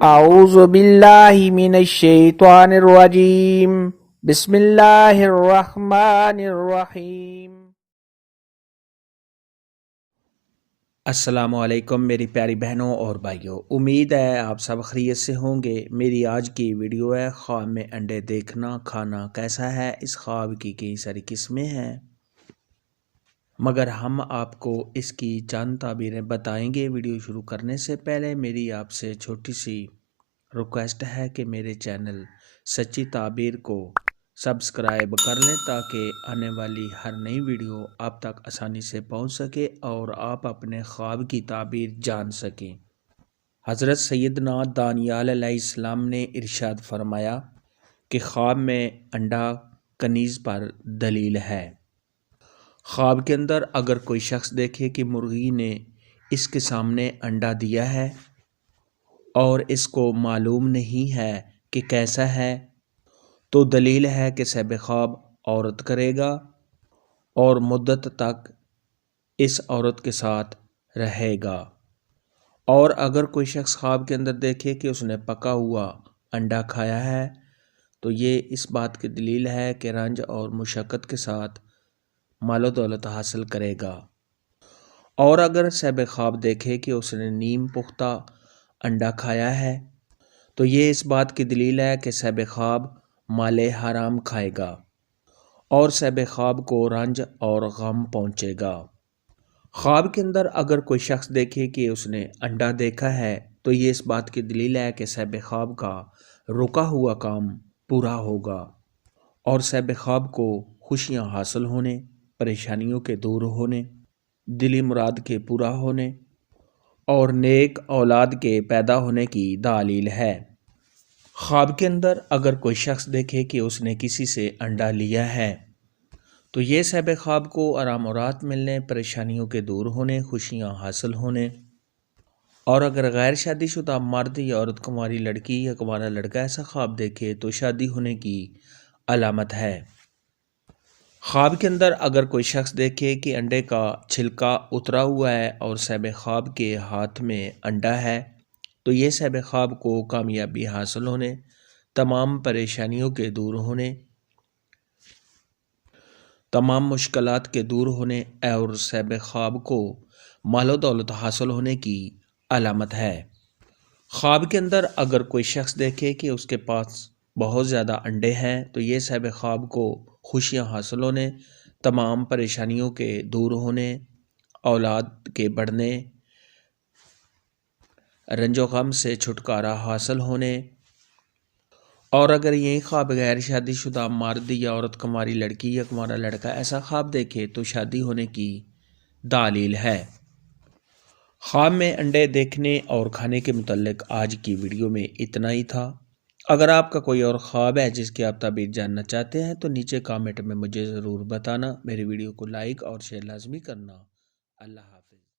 اعوذ باللہ من الشیطان الرجیم بسم اللہ الرحمن الرحیم۔ السلام علیکم میری پیاری بہنوں اور بھائیوں، امید ہے آپ سب خیریت سے ہوں گے۔ میری آج کی ویڈیو ہے خواب میں انڈے دیکھنا کھانا کیسا ہے۔ اس خواب کی کئی ساری قسمیں ہیں، مگر ہم آپ کو اس کی چند تعبیریں بتائیں گے۔ ویڈیو شروع کرنے سے پہلے میری آپ سے چھوٹی سی ریکویسٹ ہے کہ میرے چینل سچی تعبیر کو سبسکرائب کر لیں تاکہ آنے والی ہر نئی ویڈیو آپ تک آسانی سے پہنچ سکے اور آپ اپنے خواب کی تعبیر جان سکیں۔ حضرت سیدنا دانیال علیہ السلام نے ارشاد فرمایا کہ خواب میں انڈا کنیز پر دلیل ہے۔ خواب کے اندر اگر کوئی شخص دیکھے کہ مرغی نے اس کے سامنے انڈا دیا ہے اور اس کو معلوم نہیں ہے کہ کیسا ہے، تو دلیل ہے کہ صاحب خواب عورت کرے گا اور مدت تک اس عورت کے ساتھ رہے گا۔ اور اگر کوئی شخص خواب کے اندر دیکھے کہ اس نے پکا ہوا انڈا کھایا ہے، تو یہ اس بات کی دلیل ہے کہ رنج اور مشقت کے ساتھ مال و دولت حاصل کرے گا۔ اور اگر صاحب خواب دیکھے کہ اس نے نیم پختہ انڈا کھایا ہے، تو یہ اس بات کی دلیل ہے کہ صاحب خواب مال حرام کھائے گا اور صاحب خواب کو رنج اور غم پہنچے گا۔ خواب کے اندر اگر کوئی شخص دیکھے کہ اس نے انڈا دیکھا ہے، تو یہ اس بات کی دلیل ہے کہ صاحب خواب کا رکا ہوا کام پورا ہوگا اور صاحب خواب کو خوشیاں حاصل ہونے، پریشانیوں کے دور ہونے، دلی مراد کے پورا ہونے اور نیک اولاد کے پیدا ہونے کی دلیل ہے۔ خواب کے اندر اگر کوئی شخص دیکھے کہ اس نے کسی سے انڈا لیا ہے، تو یہ صاحب خواب کو آرام و راحت ملنے، پریشانیوں کے دور ہونے، خوشیاں حاصل ہونے، اور اگر غیر شادی شدہ مرد یا عورت، کنواری لڑکی یا کنوارا لڑکا ایسا خواب دیکھے تو شادی ہونے کی علامت ہے۔ خواب کے اندر اگر کوئی شخص دیکھے کہ انڈے کا چھلکا اترا ہوا ہے اور صاحب خواب کے ہاتھ میں انڈا ہے، تو یہ صاحب خواب کو کامیابی حاصل ہونے، تمام پریشانیوں کے دور ہونے، تمام مشکلات کے دور ہونے اور صاحب خواب کو مال و دولت حاصل ہونے کی علامت ہے۔ خواب کے اندر اگر کوئی شخص دیکھے کہ اس کے پاس بہت زیادہ انڈے ہیں، تو یہ صاحب خواب کو خوشیاں حاصل ہونے، تمام پریشانیوں کے دور ہونے، اولاد کے بڑھنے، رنج و غم سے چھٹکارا حاصل ہونے، اور اگر یہی خواب غیر شادی شدہ مرد یا عورت، کنواری لڑکی یا کنوارا لڑکا ایسا خواب دیکھے تو شادی ہونے کی دلیل ہے۔ خواب میں انڈے دیکھنے اور کھانے کے متعلق آج کی ویڈیو میں اتنا ہی تھا۔ اگر آپ کا کوئی اور خواب ہے جس کی آپ تعبیر جاننا چاہتے ہیں تو نیچے کامنٹ میں مجھے ضرور بتانا۔ میری ویڈیو کو لائک اور شیئر لازمی کرنا۔ اللہ حافظ۔